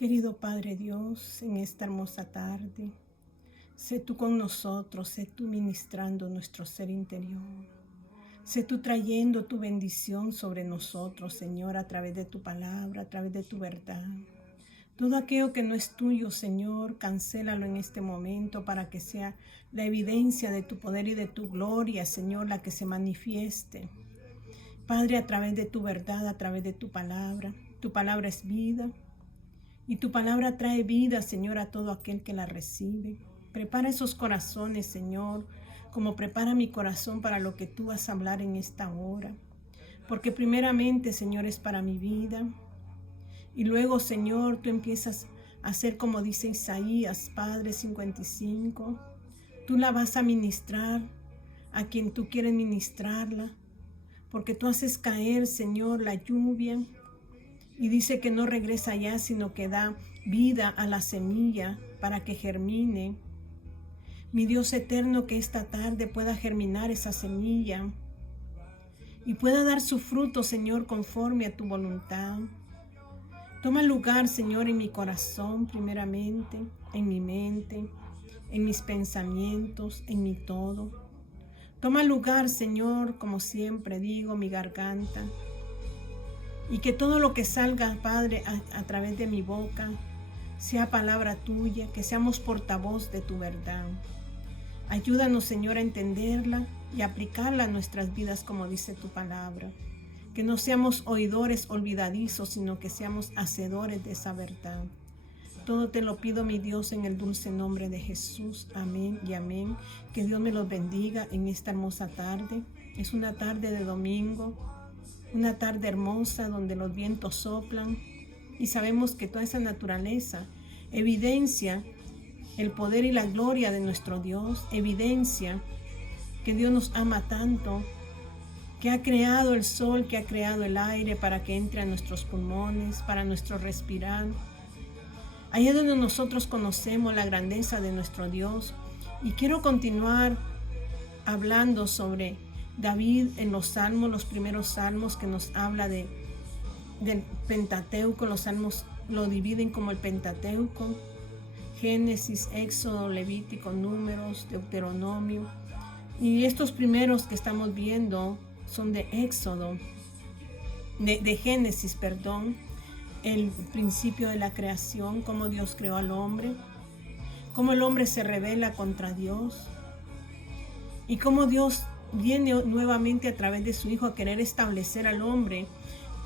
Querido Padre Dios, en esta hermosa tarde, sé tú con nosotros, sé tú ministrando nuestro ser interior. Sé tú trayendo tu bendición sobre nosotros, Señor, a través de tu palabra, a través de tu verdad. Todo aquello que no es tuyo, Señor, cancélalo en este momento para que sea la evidencia de tu poder y de tu gloria, Señor, la que se manifieste. Padre, a través de tu verdad, a través de tu palabra. Tu palabra es vida. Y tu palabra trae vida, Señor, a todo aquel que la recibe. Prepara esos corazones, Señor, como prepara mi corazón para lo que tú vas a hablar en esta hora. Porque primeramente, Señor, es para mi vida. Y luego, Señor, tú empiezas a hacer como dice Isaías, Padre 55. Tú la vas a ministrar a quien tú quieres ministrarla. Porque tú haces caer, Señor, la lluvia. Y dice que no regresa allá, sino que da vida a la semilla para que germine. Mi Dios eterno, que esta tarde pueda germinar esa semilla y pueda dar su fruto, Señor, conforme a tu voluntad. Toma lugar, Señor, en mi corazón primeramente, en mi mente, en mis pensamientos, en mi todo. Toma lugar, Señor, como siempre digo, mi garganta. Y que todo lo que salga, Padre, a través de mi boca, sea palabra tuya, que seamos portavoz de tu verdad. Ayúdanos, Señor, a entenderla y aplicarla a nuestras vidas como dice tu palabra. Que no seamos oidores olvidadizos, sino que seamos hacedores de esa verdad. Todo te lo pido, mi Dios, en el dulce nombre de Jesús. Amén y amén. Que Dios me los bendiga en esta hermosa tarde. Es una tarde de domingo. Una tarde hermosa donde los vientos soplan y sabemos que toda esa naturaleza evidencia el poder y la gloria de nuestro Dios, evidencia que Dios nos ama tanto, que ha creado el sol, que ha creado el aire para que entre a nuestros pulmones, para nuestro respirar. Ahí es donde nosotros conocemos la grandeza de nuestro Dios. Y quiero continuar hablando sobre David en los salmos, los primeros salmos que nos habla del Pentateuco. Los salmos lo dividen como el Pentateuco: Génesis, Éxodo, Levítico, Números, Deuteronomio. Y estos primeros que estamos viendo son de Éxodo, de Génesis, perdón, el principio de la creación, cómo Dios creó al hombre, cómo el hombre se rebela contra Dios y cómo Dios viene nuevamente a través de su Hijo a querer establecer al hombre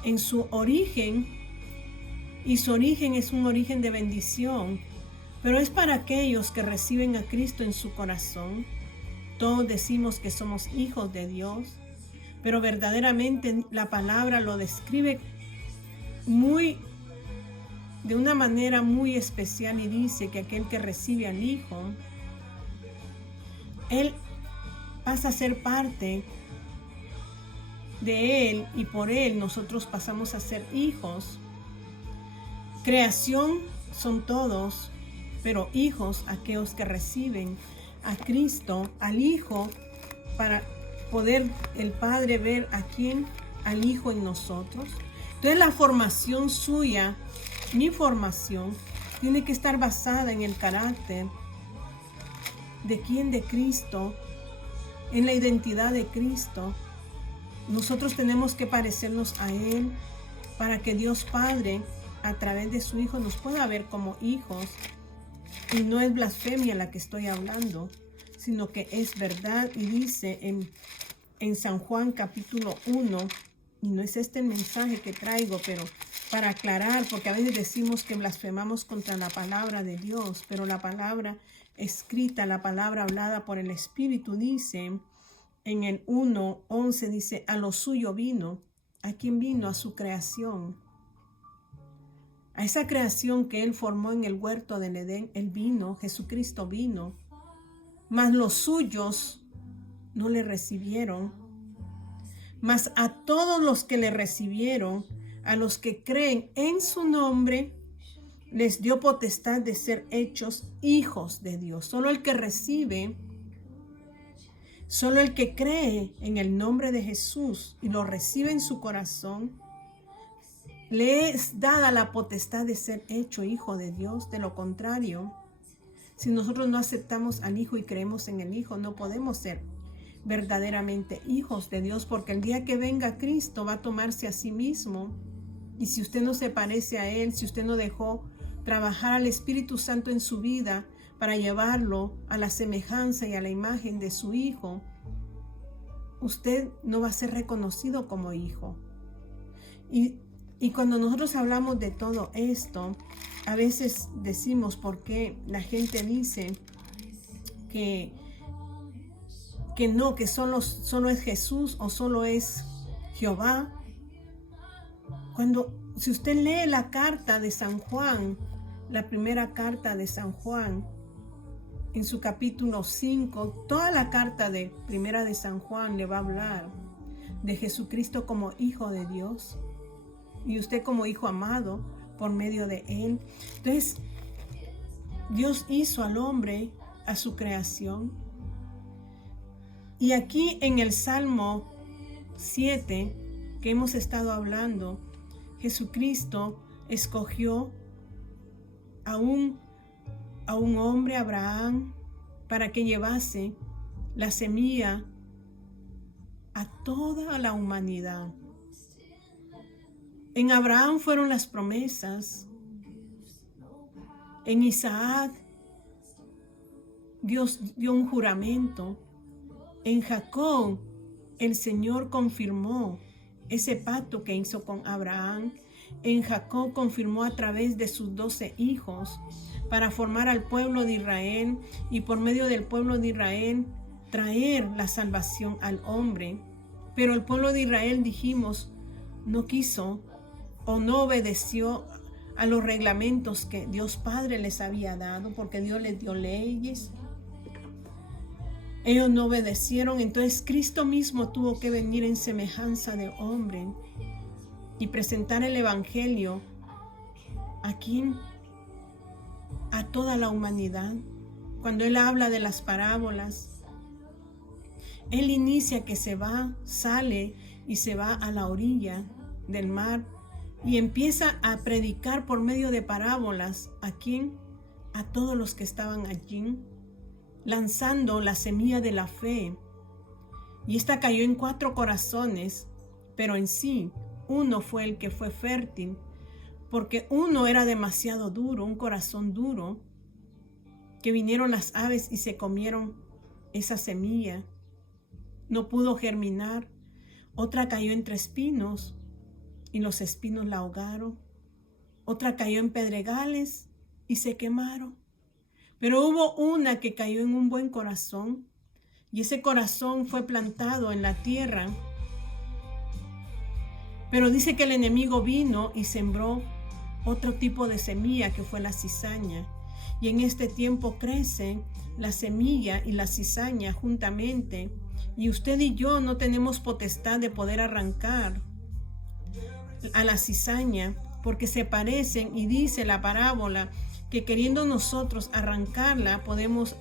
en su origen, y su origen es un origen de bendición, pero es para aquellos que reciben a Cristo en su corazón. Todos decimos que somos hijos de Dios, pero verdaderamente la palabra lo describe de una manera muy especial y dice que aquel que recibe al Hijo, Él pasa a ser parte de Él y por Él nosotros pasamos a ser hijos. Creación son todos, pero hijos aquellos que reciben a Cristo, al Hijo, para poder el Padre ver al Hijo en nosotros. Entonces la formación suya, mi formación, tiene que estar basada en el carácter de quién, de Cristo, en la identidad de Cristo. Nosotros tenemos que parecernos a Él para que Dios Padre, a través de su Hijo, nos pueda ver como hijos. Y no es blasfemia la que estoy hablando, sino que es verdad. Y dice en San Juan capítulo 1, y no es este el mensaje que traigo, pero para aclarar, porque a veces decimos que blasfemamos contra la palabra de Dios, pero la palabra escrita, la palabra hablada por el Espíritu, dice en el 1:11, dice: a lo suyo vino. ¿A quién vino? A su creación. A esa creación que Él formó en el huerto del Edén, Él vino, Jesucristo vino, mas los suyos no le recibieron. Mas a todos los que le recibieron, a los que creen en su nombre, les dio potestad de ser hechos hijos de Dios. Solo el que recibe, solo el que cree en el nombre de Jesús y lo recibe en su corazón, le es dada la potestad de ser hecho hijo de Dios. De lo contrario, si nosotros no aceptamos al Hijo y creemos en el Hijo, no podemos ser verdaderamente hijos de Dios, porque el día que venga Cristo va a tomarse a sí mismo. Y si usted no se parece a Él, si usted no dejó trabajar al Espíritu Santo en su vida para llevarlo a la semejanza y a la imagen de su Hijo, usted no va a ser reconocido como hijo. Y cuando nosotros hablamos de todo esto, a veces decimos por qué la gente dice que no, que solo es Jesús o solo es Jehová. Si usted lee la carta de San Juan, la primera carta de San Juan, en su capítulo 5, toda la carta de primera de San Juan le va a hablar de Jesucristo como Hijo de Dios y usted como hijo amado por medio de Él. Entonces, Dios hizo al hombre a su creación. Y aquí en el Salmo 7, que hemos estado hablando, Jesucristo escogió a un hombre, Abraham, para que llevase la semilla a toda la humanidad. En Abraham fueron las promesas. En Isaac, Dios dio un juramento. En Jacob, el Señor confirmó ese pacto que hizo con Abraham. En Jacob confirmó a través de sus 12 hijos para formar al pueblo de Israel y por medio del pueblo de Israel traer la salvación al hombre. Pero el pueblo de Israel, dijimos, no quiso o no obedeció a los reglamentos que Dios Padre les había dado, porque Dios les dio leyes. Ellos no obedecieron, entonces Cristo mismo tuvo que venir en semejanza de hombre y presentar el Evangelio aquí a toda la humanidad. Cuando Él habla de las parábolas, Él inicia que sale y se va a la orilla del mar y empieza a predicar por medio de parábolas. ¿A quién? A todos los que estaban allí, lanzando la semilla de la fe. Y esta cayó en 4 corazones, pero en sí, uno fue el que fue fértil, porque uno era demasiado duro, un corazón duro, que vinieron las aves y se comieron esa semilla. No pudo germinar. Otra cayó entre espinos y los espinos la ahogaron. Otra cayó en pedregales y se quemaron. Pero hubo una que cayó en un buen corazón y ese corazón fue plantado en la tierra. Pero dice que el enemigo vino y sembró otro tipo de semilla que fue la cizaña. Y en este tiempo crece la semilla y la cizaña juntamente. Y usted y yo no tenemos potestad de poder arrancar a la cizaña porque se parecen, y dice la parábola que queriendo nosotros arrancarla podemos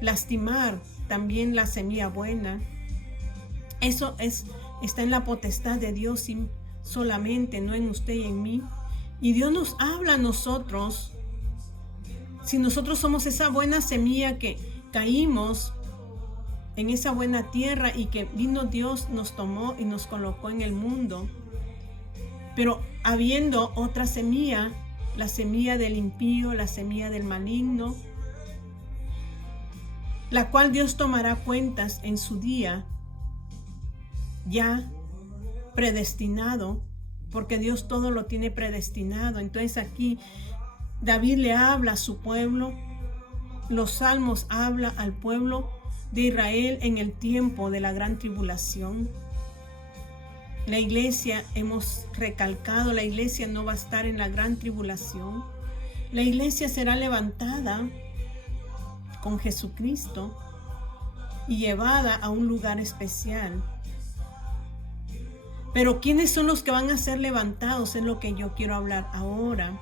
lastimar también la semilla buena. Eso está en la potestad de Dios solamente, no en usted y en mí. Y Dios nos habla a nosotros. Si nosotros somos esa buena semilla que caímos en esa buena tierra y que vino Dios, nos tomó y nos colocó en el mundo. Pero habiendo otra semilla, la semilla del impío, la semilla del maligno, la cual Dios tomará cuentas en su día, ya predestinado, porque Dios todo lo tiene predestinado. Entonces aquí David le habla a su pueblo, los salmos habla al pueblo de Israel en el tiempo de la gran tribulación. La iglesia, hemos recalcado, la iglesia no va a estar en la gran tribulación. La iglesia será levantada con Jesucristo y llevada a un lugar especial. Pero ¿quiénes son los que van a ser levantados? Es lo que yo quiero hablar ahora.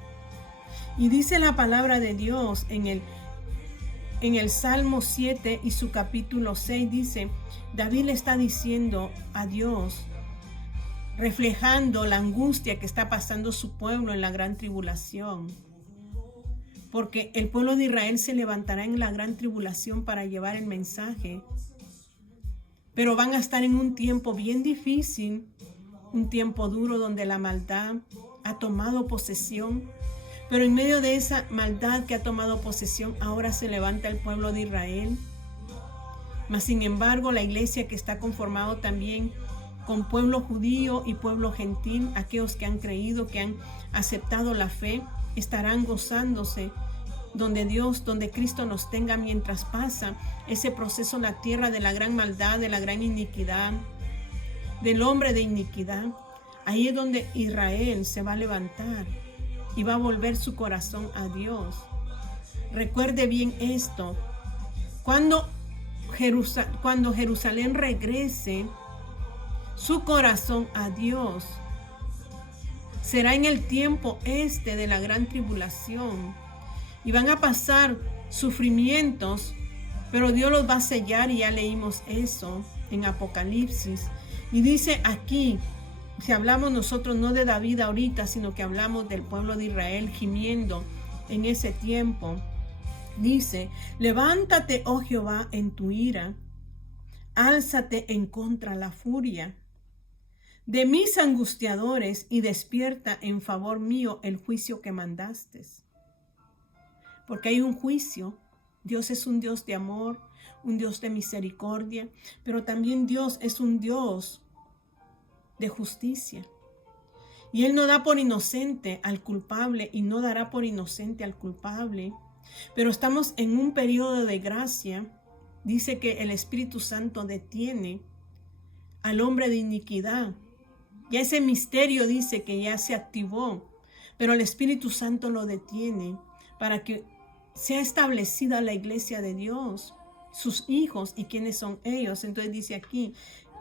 Y dice la palabra de Dios en el Salmo 7 y su capítulo 6, dice, David le está diciendo a Dios, reflejando la angustia que está pasando su pueblo en la gran tribulación. Porque el pueblo de Israel se levantará en la gran tribulación para llevar el mensaje. Pero van a estar en un tiempo bien difícil, un tiempo duro donde la maldad ha tomado posesión. Pero en medio de esa maldad que ha tomado posesión, ahora se levanta el pueblo de Israel. Mas sin embargo, la iglesia, que está conformado también con pueblo judío y pueblo gentil, aquellos que han creído, que han aceptado la fe, estarán gozándose donde Cristo nos tenga mientras pasa ese proceso en la tierra de la gran maldad, de la gran iniquidad, del hombre de iniquidad. Ahí es donde Israel se va a levantar y va a volver su corazón a Dios. Recuerde bien esto: cuando Jerusalén regrese su corazón a Dios, será en el tiempo de la gran tribulación, y van a pasar sufrimientos, pero Dios los va a sellar, y ya leímos eso en Apocalipsis. Y dice aquí, si hablamos nosotros no de David ahorita, sino que hablamos del pueblo de Israel gimiendo en ese tiempo, dice: levántate, oh Jehová, en tu ira, álzate en contra la furia de mis angustiadores, y despierta en favor mío el juicio que mandaste. Porque hay un juicio. Dios es un Dios de amor, un Dios de misericordia, pero también Dios es un Dios de justicia. Y Él no da por inocente al culpable, y no dará por inocente al culpable. Pero estamos en un periodo de gracia. Dice que el Espíritu Santo detiene al hombre de iniquidad. Ya ese misterio dice que ya se activó, pero el Espíritu Santo lo detiene para que sea establecida la iglesia de Dios, sus hijos. ¿Y quiénes son ellos? Entonces dice aquí,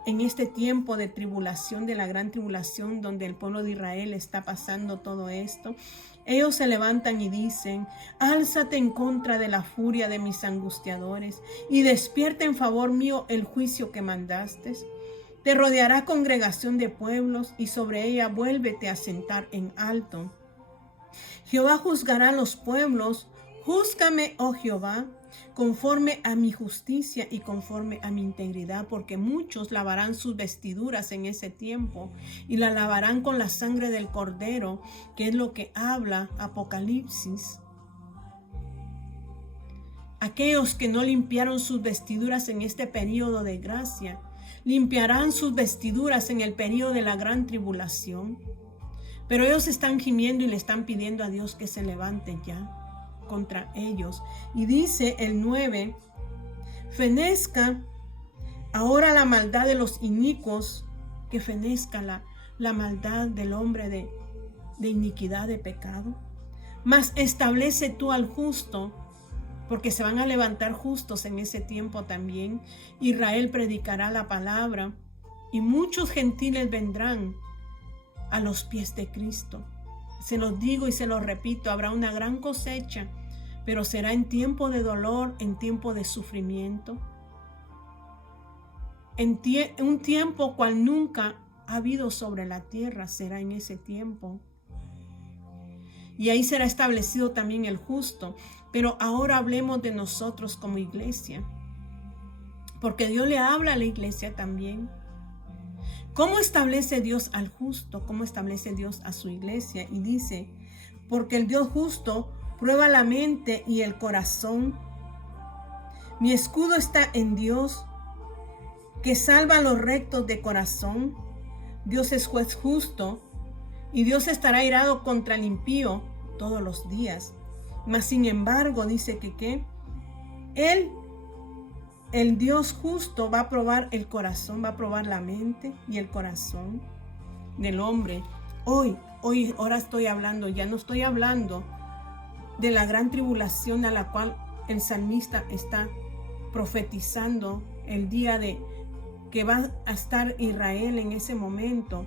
en este tiempo de tribulación, de la gran tribulación, donde el pueblo de Israel está pasando todo esto, ellos se levantan y dicen: álzate en contra de la furia de mis angustiadores, y despierta en favor mío el juicio que mandaste. Te rodeará congregación de pueblos, y sobre ella vuélvete a sentar en alto. Jehová juzgará a los pueblos. Júzgame, oh Jehová, conforme a mi justicia y conforme a mi integridad, porque muchos lavarán sus vestiduras en ese tiempo, y la lavarán con la sangre del Cordero, que es lo que habla Apocalipsis. Aquellos que no limpiaron sus vestiduras en este periodo de gracia, limpiarán sus vestiduras en el periodo de la gran tribulación. Pero ellos están gimiendo y le están pidiendo a Dios que se levante ya contra ellos. Y dice el 9: fenezca ahora la maldad de los inicuos, que fenezca la maldad del hombre de iniquidad, de pecado. Mas establece tú al justo, porque se van a levantar justos en ese tiempo también. Israel predicará la palabra, y muchos gentiles vendrán a los pies de Cristo. Se los digo y se los repito: habrá una gran cosecha, pero será en tiempo de dolor, en tiempo de sufrimiento, un tiempo cual nunca ha habido sobre la tierra. Será en ese tiempo, y ahí será establecido también el justo. Pero ahora hablemos de nosotros como iglesia, porque Dios le habla a la iglesia también. ¿Cómo establece Dios al justo? ¿Cómo establece Dios a su iglesia? Y dice: porque el Dios justo prueba la mente y el corazón. Mi escudo está en Dios, que salva a los rectos de corazón. Dios es juez justo, y Dios estará airado contra el impío todos los días. Mas sin embargo, dice que el Dios justo va a probar el corazón, va a probar la mente y el corazón del hombre. Ahora estoy hablando, ya no estoy hablando de la gran tribulación a la cual el salmista está profetizando, el día de que va a estar Israel en ese momento.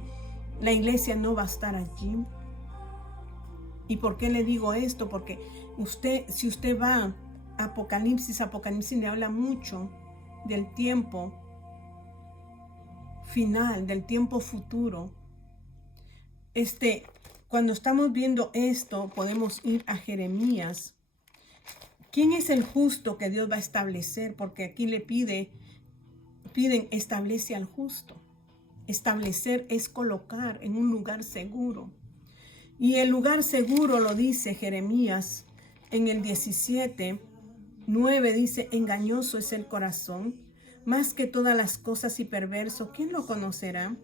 La iglesia no va a estar allí. ¿Y por qué le digo esto? Porque si usted va a Apocalipsis le habla mucho del tiempo final, del tiempo futuro, cuando estamos viendo esto, podemos ir a Jeremías. ¿Quién es el justo que Dios va a establecer? Porque aquí le piden, establece al justo. Establecer es colocar en un lugar seguro. Y el lugar seguro lo dice Jeremías en el 17:9, dice: engañoso es el corazón, más que todas las cosas, y perverso, ¿quién lo conocerá?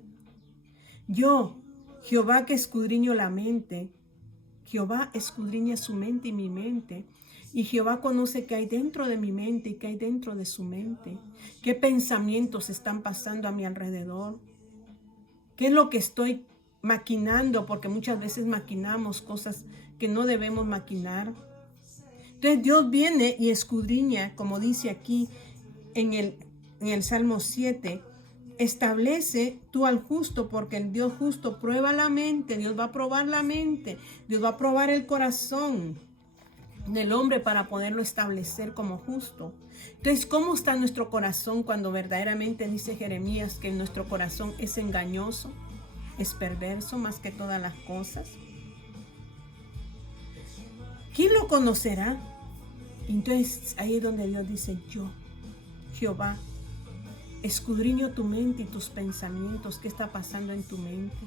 Yo, Jehová, que escudriño la mente, Jehová escudriña su mente y mi mente, y Jehová conoce qué hay dentro de mi mente y qué hay dentro de su mente, qué pensamientos están pasando a mi alrededor, qué es lo que estoy maquinando, porque muchas veces maquinamos cosas que no debemos maquinar. Entonces Dios viene y escudriña, como dice aquí en el Salmo 7, establece tú al justo, porque el Dios justo prueba la mente. Dios va a probar la mente, Dios va a probar el corazón del hombre para poderlo establecer como justo. Entonces, ¿cómo está nuestro corazón cuando verdaderamente dice Jeremías que nuestro corazón es engañoso, es perverso más que todas las cosas? ¿Quién lo conocerá? Entonces, ahí es donde Dios dice: yo, Jehová, escudriño tu mente y tus pensamientos. ¿Qué está pasando en tu mente?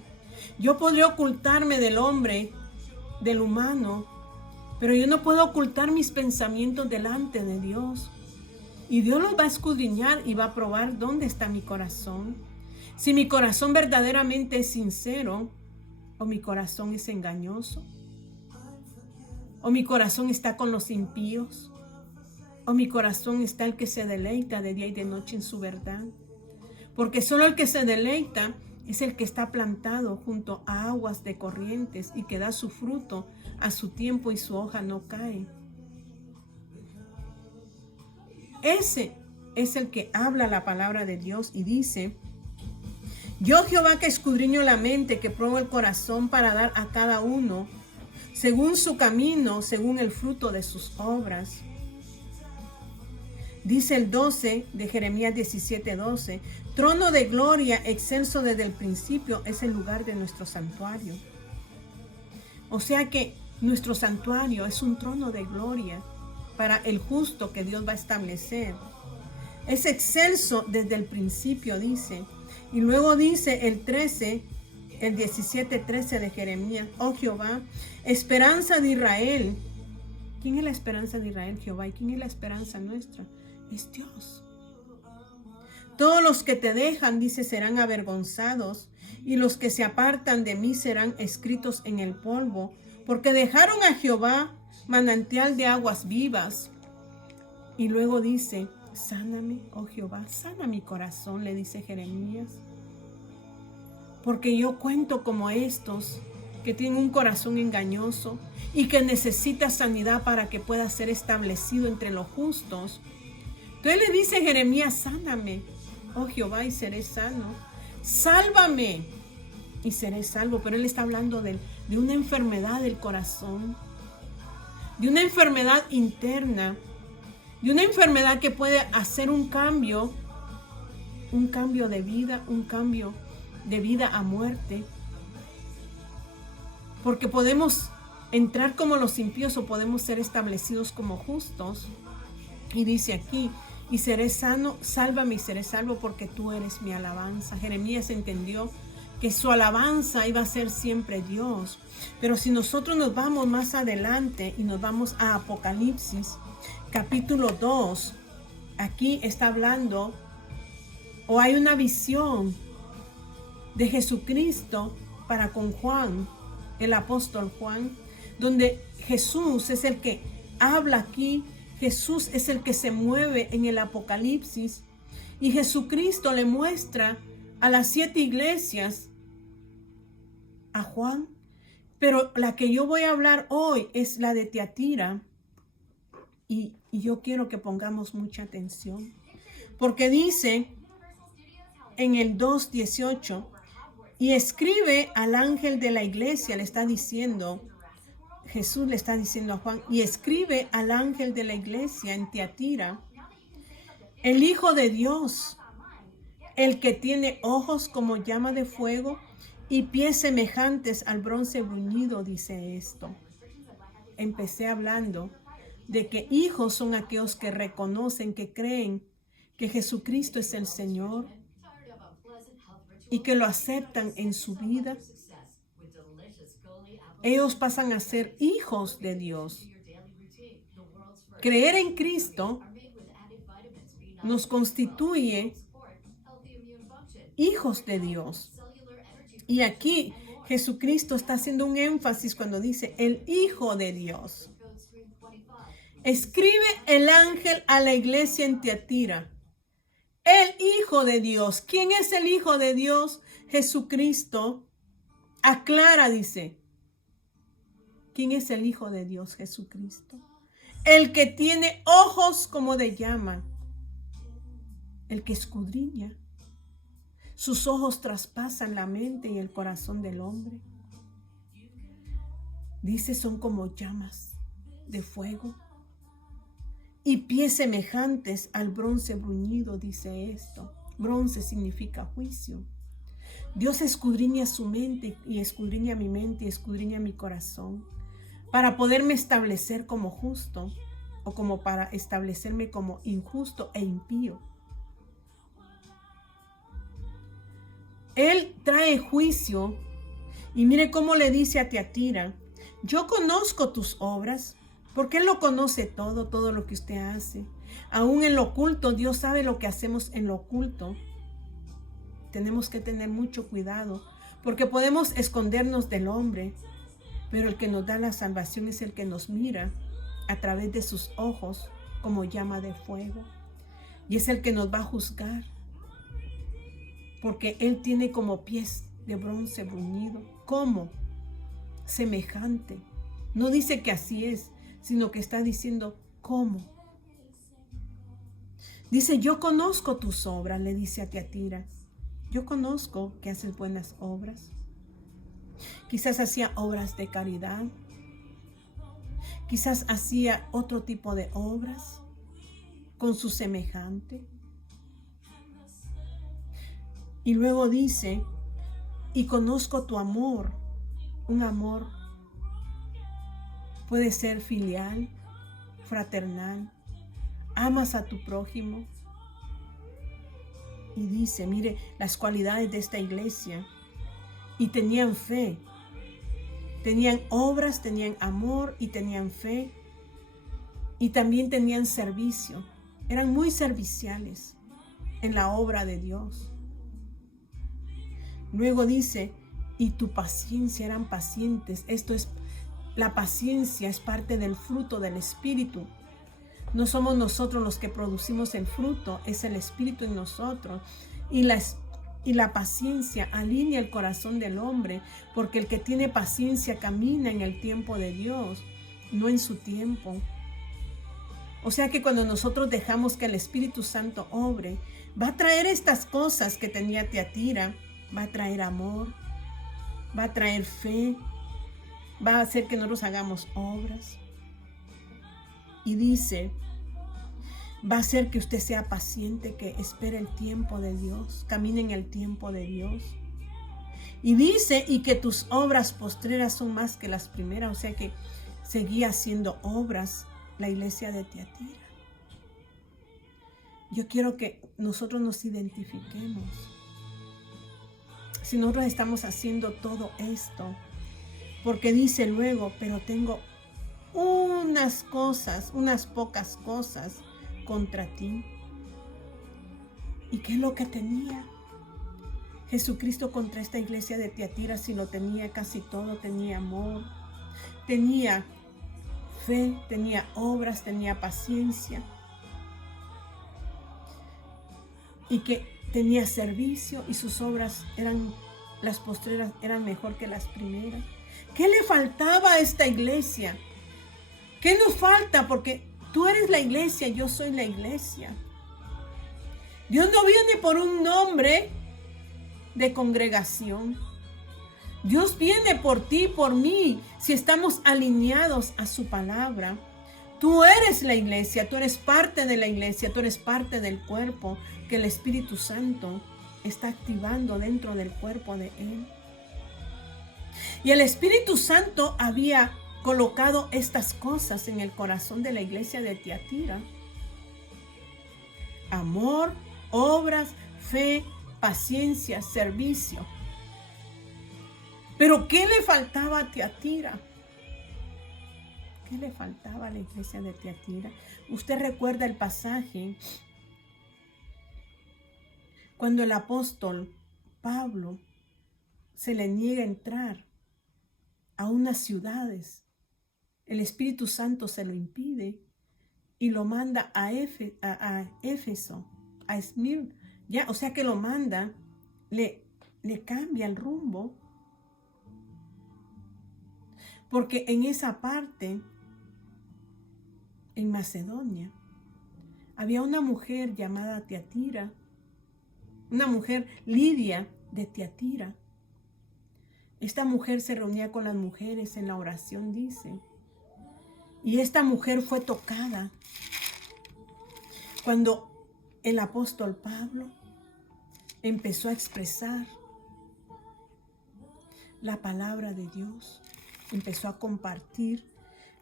Yo podría ocultarme del hombre, del humano, pero yo no puedo ocultar mis pensamientos delante de Dios. Y Dios los va a escudriñar y va a probar dónde está mi corazón. Si mi corazón verdaderamente es sincero, o mi corazón es engañoso, o mi corazón está con los impíos, o mi corazón está el que se deleita de día y de noche en su verdad. Porque solo el que se deleita es el que está plantado junto a aguas de corrientes y que da su fruto a su tiempo y su hoja no cae. Ese es el que habla la palabra de Dios y dice: yo, Jehová, que escudriño la mente, que pruebo el corazón para dar a cada uno según su camino, según el fruto de sus obras. Dice el 12 de Jeremías 17:12: trono de gloria, excelso desde el principio, es el lugar de nuestro santuario. O sea que nuestro santuario es un trono de gloria para el justo que Dios va a establecer. Es excelso desde el principio, dice. Y luego dice el 17:13 de Jeremías: oh Jehová, esperanza de Israel. ¿Quién es la esperanza de Israel? Jehová. ¿Y quién es la esperanza nuestra? Es Dios. Todos los que te dejan, dice, serán avergonzados, y los que se apartan de mí serán escritos en el polvo, porque dejaron a Jehová, manantial de aguas vivas. Y luego dice: sáname, oh Jehová, sana mi corazón, le dice Jeremías. Porque yo cuento como estos que tienen un corazón engañoso y que necesita sanidad para que pueda ser establecido entre los justos. Entonces le dice Jeremías: sáname, oh Jehová, y seré sano. Sálvame y seré salvo. Pero él está hablando de una enfermedad del corazón, de una enfermedad interna, de una enfermedad que puede hacer un cambio de vida, un cambio de vida a muerte. Porque podemos entrar como los impíos o podemos ser establecidos como justos. Y dice aquí: y seré sano, sálvame y seré salvo, porque tú eres mi alabanza. Jeremías entendió que su alabanza iba a ser siempre Dios. Pero si nosotros nos vamos más adelante y nos vamos a Apocalipsis, capítulo 2, aquí está hablando, o hay una visión de Jesucristo para con Juan, el apóstol Juan, donde Jesús es el que habla aquí. Jesús es el que se mueve en el Apocalipsis, y Jesucristo le muestra a las 7 iglesias a Juan, pero la que yo voy a hablar hoy es la de Tiatira, y yo quiero que pongamos mucha atención, porque dice en el 2:18: y escribe al ángel de la iglesia, le está diciendo, Jesús le está diciendo a Juan, y escribe al ángel de la iglesia en Tiatira: el Hijo de Dios, el que tiene ojos como llama de fuego y pies semejantes al bronce bruñido, dice esto. Empecé hablando de que hijos son aquellos que reconocen, que creen que Jesucristo es el Señor y que lo aceptan en su vida. Ellos pasan a ser hijos de Dios. Creer en Cristo nos constituye hijos de Dios. Y aquí Jesucristo está haciendo un énfasis cuando dice el Hijo de Dios. Escribe el ángel a la iglesia en Tiatira. El Hijo de Dios. ¿Quién es el Hijo de Dios? Jesucristo. Aclara, dice. ¿Quién es el Hijo de Dios? Jesucristo. El que tiene ojos como de llama. El que escudriña. Sus ojos traspasan la mente y el corazón del hombre. Dice, son como llamas de fuego. Y pies semejantes al bronce bruñido, dice esto. Bronce significa juicio. Dios escudriña su mente y escudriña mi mente y escudriña mi corazón para poderme establecer como justo o como para establecerme como injusto e impío. Él trae juicio y mire cómo le dice a Tiatira, yo conozco tus obras, porque Él lo conoce todo lo que usted hace. Aún en lo oculto, Dios sabe lo que hacemos en lo oculto. Tenemos que tener mucho cuidado, porque podemos escondernos del hombre, pero el que nos da la salvación es el que nos mira a través de sus ojos como llama de fuego. Y es el que nos va a juzgar, porque Él tiene como pies de bronce bruñido. ¿Cómo? Semejante. No dice que así es, sino que está diciendo cómo. Dice, yo conozco tus obras, le dice a Tiatira. Yo conozco que haces buenas obras. Quizás hacía obras de caridad. Quizás hacía otro tipo de obras con su semejante. Y luego dice, y conozco tu amor. Un amor puede ser filial, fraternal. Amas a tu prójimo. Y dice, mire las cualidades de esta iglesia. Y tenían fe. Tenían obras, tenían amor y tenían fe. Y también tenían servicio. Eran muy serviciales en la obra de Dios. Luego dice, y tu paciencia, eran pacientes. Esto es, la paciencia es parte del fruto del Espíritu. No somos nosotros los que producimos el fruto, es el Espíritu en nosotros. Y la paciencia alinea el corazón del hombre, porque el que tiene paciencia camina en el tiempo de Dios, no en su tiempo. O sea que cuando nosotros dejamos que el Espíritu Santo obre, va a traer estas cosas que tenía Tiatira. Va a traer amor, va a traer fe, va a hacer que nosotros hagamos obras. Y dice, va a hacer que usted sea paciente, que espere el tiempo de Dios, camine en el tiempo de Dios. Y dice, y que tus obras postreras son más que las primeras, o sea que seguía haciendo obras la iglesia de Tiatira. Yo quiero que nosotros nos identifiquemos. Si nosotros estamos haciendo todo esto, porque dice luego, pero tengo unas cosas, unas pocas cosas contra ti. ¿Y qué es lo que tenía Jesucristo contra esta iglesia de Tiatira? Si lo tenía casi todo, tenía amor, tenía fe, tenía obras, tenía paciencia. Y que tenía servicio y sus obras las postreras eran mejor que las primeras. ¿Qué le faltaba a esta iglesia? ¿Qué nos falta? Porque tú eres la iglesia, yo soy la iglesia. Dios no viene por un nombre de congregación. Dios viene por ti, por mí, si estamos alineados a su palabra. Tú eres la iglesia, tú eres parte de la iglesia, tú eres parte del cuerpo que el Espíritu Santo está activando dentro del cuerpo de Él. Y el Espíritu Santo había colocado estas cosas en el corazón de la iglesia de Tiatira: amor, obras, fe, paciencia, servicio. Pero ¿qué le faltaba a Tiatira? ¿Qué le faltaba a la iglesia de Tiatira? Usted recuerda el pasaje cuando el apóstol Pablo se le niega entrar a unas ciudades. El Espíritu Santo se lo impide y lo manda a Éfeso, a Esmirna. Ya, o sea que lo manda, le cambia el rumbo. Porque en esa parte, en Macedonia, había una mujer llamada Tiatira, una mujer Lidia de Tiatira. Esta mujer se reunía con las mujeres en la oración, dice. Y esta mujer fue tocada cuando el apóstol Pablo empezó a expresar la palabra de Dios. Empezó a compartir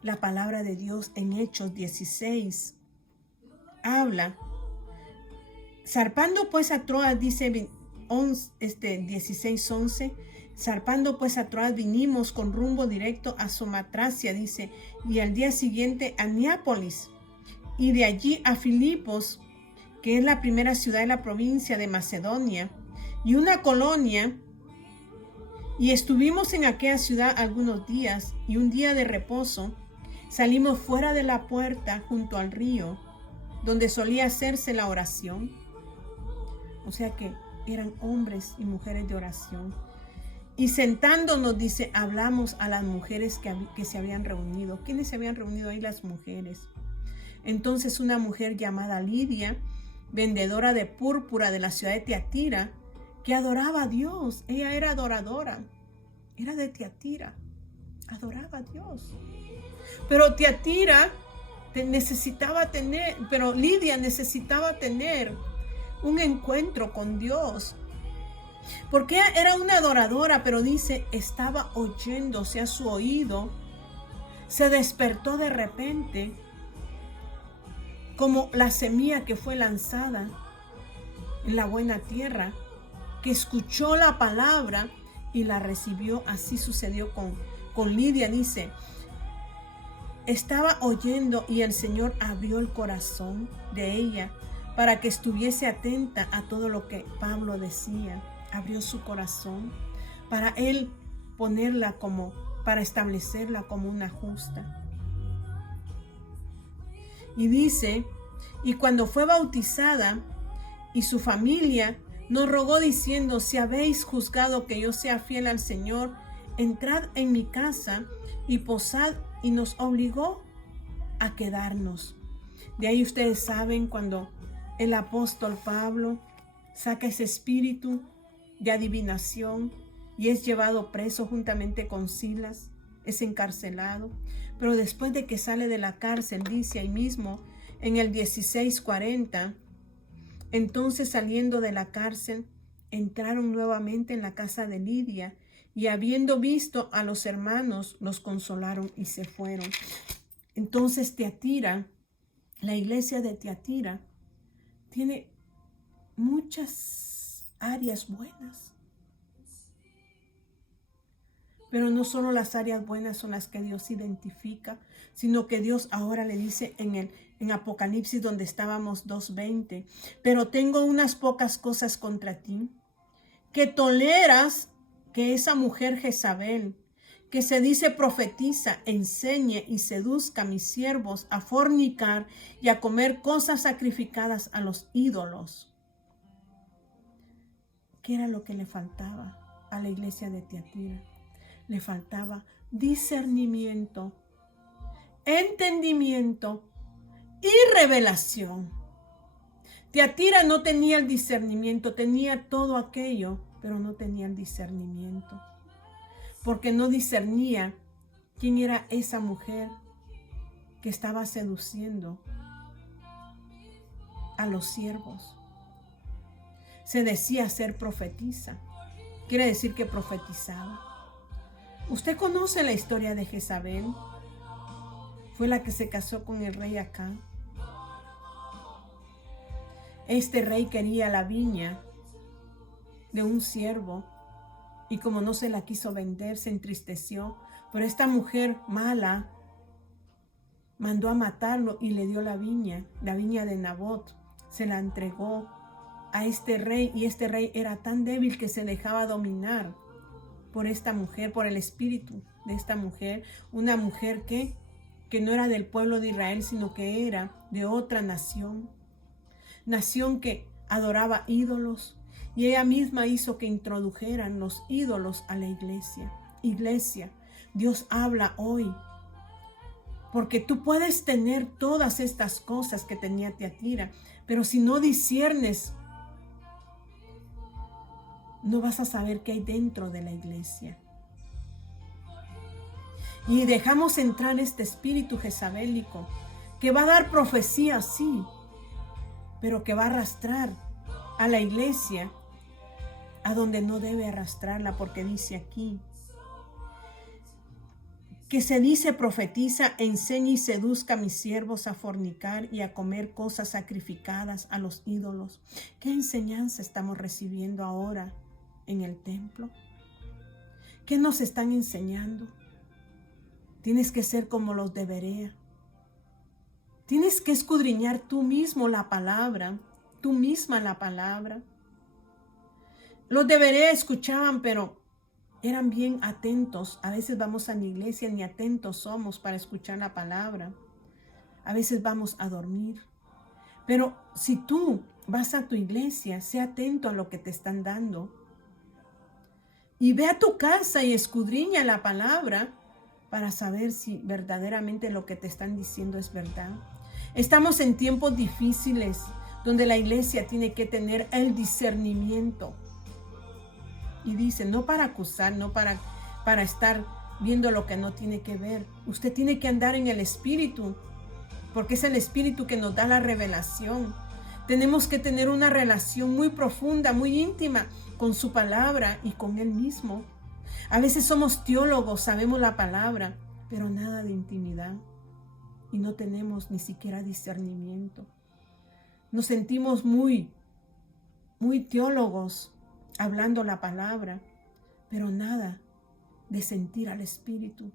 la palabra de Dios en Hechos 16. Habla. Zarpando pues a Troas, dice 16:11. Zarpando pues a Troas, vinimos con rumbo directo a Somatracia, dice, y al día siguiente a Neápolis, y de allí a Filipos, que es la primera ciudad de la provincia de Macedonia, y una colonia, y estuvimos en aquella ciudad algunos días, y un día de reposo salimos fuera de la puerta junto al río, donde solía hacerse la oración. O sea que eran hombres y mujeres de oración. Y sentándonos, dice, hablamos a las mujeres que se habían reunido. ¿Quiénes se habían reunido ahí? Las mujeres. Entonces una mujer llamada Lidia, vendedora de púrpura de la ciudad de Tiatira, que adoraba a Dios. Ella era adoradora. Era de Tiatira. Adoraba a Dios. Pero Lidia necesitaba tener un encuentro con Dios. Porque ella era una adoradora, pero dice, estaba oyéndose a su oído, se despertó de repente, como la semilla que fue lanzada en la buena tierra, que escuchó la palabra y la recibió. Así sucedió con Lidia, dice. Estaba oyendo y el Señor abrió el corazón de ella para que estuviese atenta a todo lo que Pablo decía. Abrió su corazón para él para establecerla como una justa. Y dice, y cuando fue bautizada y su familia nos rogó diciendo, si habéis juzgado que yo sea fiel al Señor, entrad en mi casa y posad, y nos obligó a quedarnos. De ahí ustedes saben cuando el apóstol Pablo saca ese espíritu de adivinación y es llevado preso juntamente con Silas, es encarcelado. Pero después de que sale de la cárcel, dice ahí mismo en el 16:40, entonces saliendo de la cárcel, entraron nuevamente en la casa de Lidia y habiendo visto a los hermanos, los consolaron y se fueron. Entonces Tiatira, la iglesia de Tiatira, tiene muchas áreas buenas. Pero no solo las áreas buenas son las que Dios identifica, sino que Dios ahora le dice en Apocalipsis, donde estábamos 2:20, pero tengo unas pocas cosas contra ti, que toleras que esa mujer Jezabel, que se dice profetiza, enseñe y seduzca a mis siervos a fornicar y a comer cosas sacrificadas a los ídolos. ¿Qué era lo que le faltaba a la iglesia de Tiatira? Le faltaba discernimiento, entendimiento y revelación. Tiatira no tenía el discernimiento, tenía todo aquello, pero no tenía el discernimiento, porque no discernía quién era esa mujer que estaba seduciendo a los siervos. Se decía ser profetisa, quiere decir que profetizaba, Usted conoce la historia de Jezabel. Fue la que se casó con el rey Acab. Este rey quería la viña de un siervo y como no se la quiso vender, se entristeció. Pero esta mujer mala mandó a matarlo y le dio la viña de Nabot. Se la entregó a este rey y este rey era tan débil que se dejaba dominar por esta mujer, por el espíritu de esta mujer, una mujer que no era del pueblo de Israel, sino que era de otra nación que adoraba ídolos, y ella misma hizo que introdujeran los ídolos a la iglesia. Iglesia, Dios habla hoy, porque tú puedes tener todas estas cosas que tenía Tiatira, pero si no disiernes, no vas a saber qué hay dentro de la iglesia. Y dejamos entrar este espíritu jezabélico que va a dar profecía, sí, pero que va a arrastrar a la iglesia a donde no debe arrastrarla, porque dice aquí que se dice, profetiza, enseña y seduzca a mis siervos a fornicar y a comer cosas sacrificadas a los ídolos. ¿Qué enseñanza estamos recibiendo ahora en el templo? ¿Qué nos están enseñando? Tienes que ser como los de Berea. Tienes que escudriñar tú mismo la palabra, tú misma la palabra. Los de Berea escuchaban, pero eran bien atentos. A veces vamos a la iglesia, ni atentos somos para escuchar la palabra. A veces vamos a dormir. Pero si tú vas a tu iglesia, sé atento a lo que te están dando. Y ve a tu casa y escudriña la palabra para saber si verdaderamente lo que te están diciendo es verdad. Estamos en tiempos difíciles donde la iglesia tiene que tener el discernimiento. Y dice, no para acusar, no para estar viendo lo que no tiene que ver. Usted tiene que andar en el Espíritu, porque es el Espíritu que nos da la revelación. Tenemos que tener una relación muy profunda, muy íntima con su palabra y con Él mismo. A veces somos teólogos, sabemos la palabra, pero nada de intimidad. Y no tenemos ni siquiera discernimiento. Nos sentimos muy teólogos hablando la palabra, pero nada de sentir al Espíritu.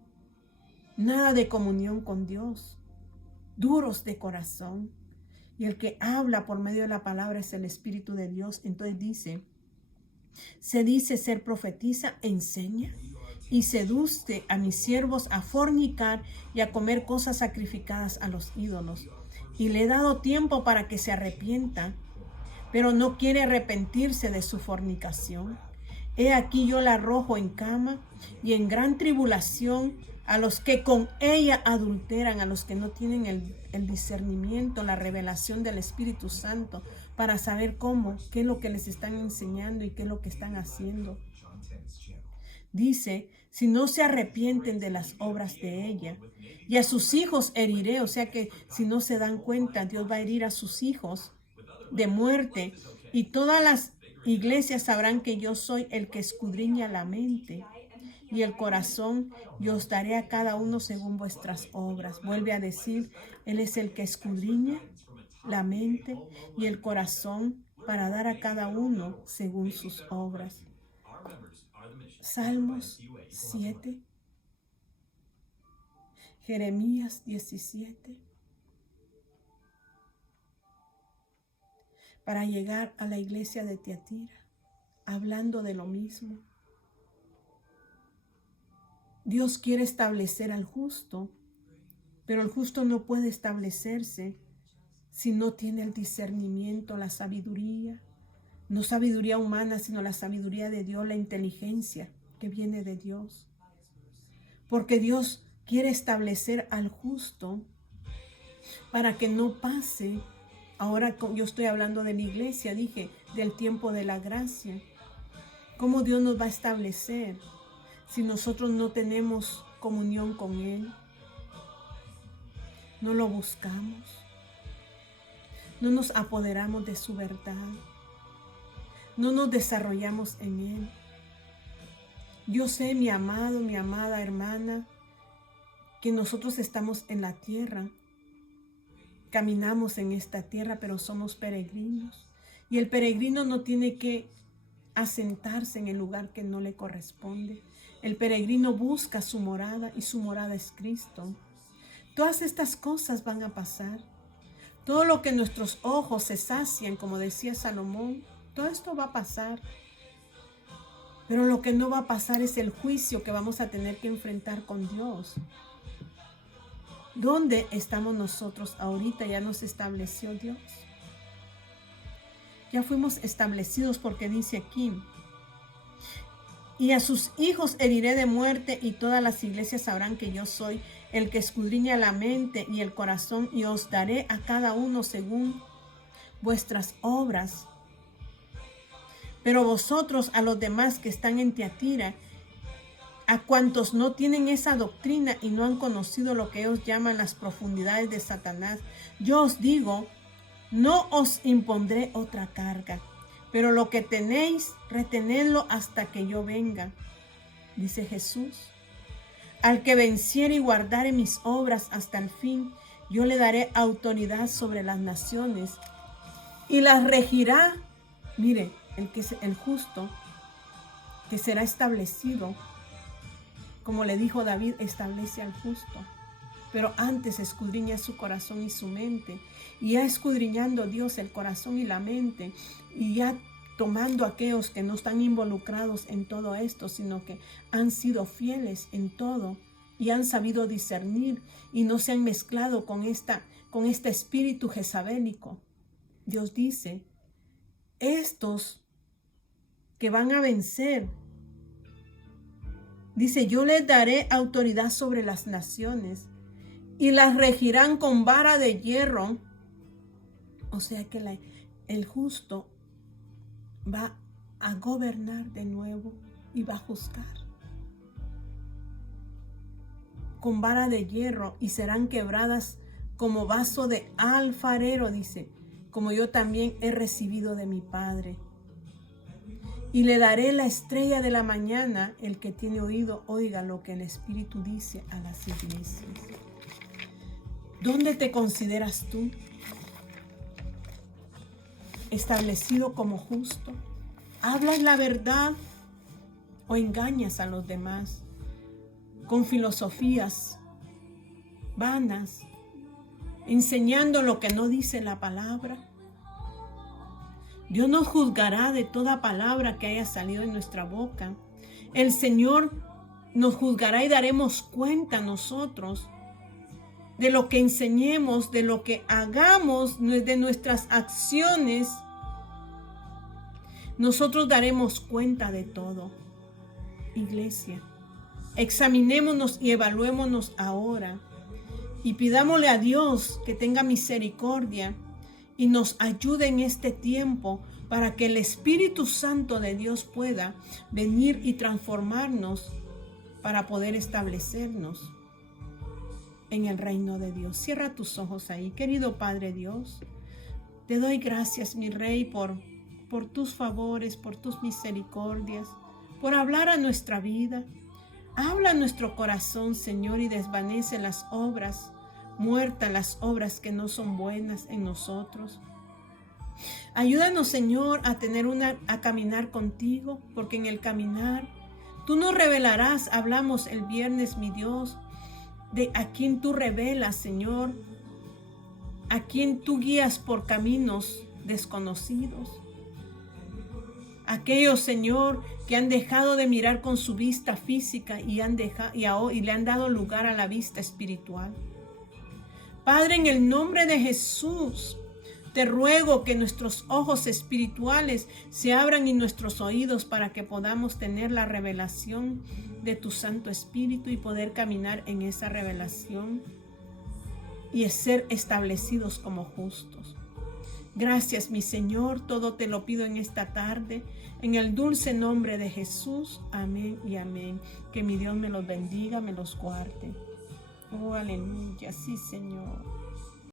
Nada de comunión con Dios. Duros de corazón. Y el que habla por medio de la palabra es el Espíritu de Dios. Entonces se dice ser profetiza, enseña y seduce a mis siervos a fornicar y a comer cosas sacrificadas a los ídolos. Y le he dado tiempo para que se arrepienta, pero no quiere arrepentirse de su fornicación. He aquí yo la arrojo en cama y en gran tribulación a los que con ella adulteran, a los que no tienen el discernimiento, la revelación del Espíritu Santo, para saber qué es lo que les están enseñando y qué es lo que están haciendo. Dice, si no se arrepienten de las obras de ella, y a sus hijos heriré, o sea que si no se dan cuenta, Dios va a herir a sus hijos de muerte, y todas las iglesias sabrán que yo soy el que escudriña la mente y el corazón, y os daré a cada uno según vuestras obras. Vuelve a decir, Él es el que escudriña la mente y el corazón para dar a cada uno según sus obras. Salmos 7, Jeremías 17. Para llegar a la iglesia de Tiatira, hablando de lo mismo. Dios quiere establecer al justo, pero el justo no puede establecerse si no tiene el discernimiento, la sabiduría, no sabiduría humana, sino la sabiduría de Dios, la inteligencia que viene de Dios. Porque Dios quiere establecer al justo para que no pase. Ahora yo estoy hablando de la iglesia, dije, del tiempo de la gracia. ¿Cómo Dios nos va a establecer si nosotros no tenemos comunión con Él? No lo buscamos. No nos apoderamos de su verdad. No nos desarrollamos en Él. Yo sé, mi amado, mi amada hermana, que nosotros estamos en la tierra, caminamos en esta tierra, pero somos peregrinos. Y el peregrino no tiene que asentarse en el lugar que no le corresponde. El peregrino busca su morada y su morada es Cristo. Todas estas cosas van a pasar. Todo lo que nuestros ojos se sacian, como decía Salomón, todo esto va a pasar. Pero lo que no va a pasar es el juicio que vamos a tener que enfrentar con Dios. ¿Dónde estamos nosotros ahorita? Ya nos estableció Dios. Ya fuimos establecidos porque dice aquí: y a sus hijos heriré de muerte, y todas las iglesias sabrán que yo soy el que escudriña la mente y el corazón, y os daré a cada uno según vuestras obras. Pero vosotros, a los demás que están en Tiatira, a cuantos no tienen esa doctrina y no han conocido lo que ellos llaman las profundidades de Satanás, yo os digo, no os impondré otra carga, pero lo que tenéis, retenedlo hasta que yo venga. Dice Jesús: al que venciere y guardare mis obras hasta el fin, yo le daré autoridad sobre las naciones y las regirá. Mire, el justo que será establecido, como le dijo David, establece al justo. Pero antes escudriña su corazón y su mente. Y ya escudriñando Dios el corazón y la mente, y ya tomando a aquellos que no están involucrados en todo esto, sino que han sido fieles en todo y han sabido discernir y no se han mezclado con este espíritu jezabélico. Dios dice: estos que van a vencer, dice, yo les daré autoridad sobre las naciones y las regirán con vara de hierro. O sea que el justo va a gobernar de nuevo y va a juzgar con vara de hierro, y serán quebradas como vaso de alfarero, dice, como yo también he recibido de mi Padre. Y le daré la estrella de la mañana. El que tiene oído, oiga lo que el Espíritu dice a las iglesias. ¿Dónde te consideras tú? ¿Establecido como justo? ¿Hablas la verdad o engañas a los demás con filosofías vanas, enseñando lo que no dice la palabra? Dios nos juzgará de toda palabra que haya salido de nuestra boca. El Señor nos juzgará y daremos cuenta nosotros de lo que enseñemos, de lo que hagamos, de nuestras acciones. Nosotros daremos cuenta de todo. Iglesia, examinémonos y evaluémonos ahora y pidámosle a Dios que tenga misericordia y nos ayude en este tiempo para que el Espíritu Santo de Dios pueda venir y transformarnos para poder establecernos en el reino de Dios. Cierra tus ojos ahí. Querido Padre Dios, te doy gracias, mi Rey, por tus favores, por tus misericordias, por hablar a nuestra vida. Habla a nuestro corazón, Señor, y desvanece las obras muertas, las obras que no son buenas en nosotros. Ayúdanos, Señor, a caminar contigo, porque en el caminar tú nos revelarás. Hablamos el viernes, mi Dios, de a quien tú revelas, Señor, a quien tú guías por caminos desconocidos. Aquellos, Señor, que han dejado de mirar con su vista física y le han dado lugar a la vista espiritual. Padre, en el nombre de Jesús, te ruego que nuestros ojos espirituales se abran y nuestros oídos para que podamos tener la revelación de tu Santo Espíritu y poder caminar en esa revelación y ser establecidos como justos. Gracias, mi Señor, todo te lo pido en esta tarde, en el dulce nombre de Jesús. Amén y amén. Que mi Dios me los bendiga, me los guarde. Oh, aleluya, sí, Señor.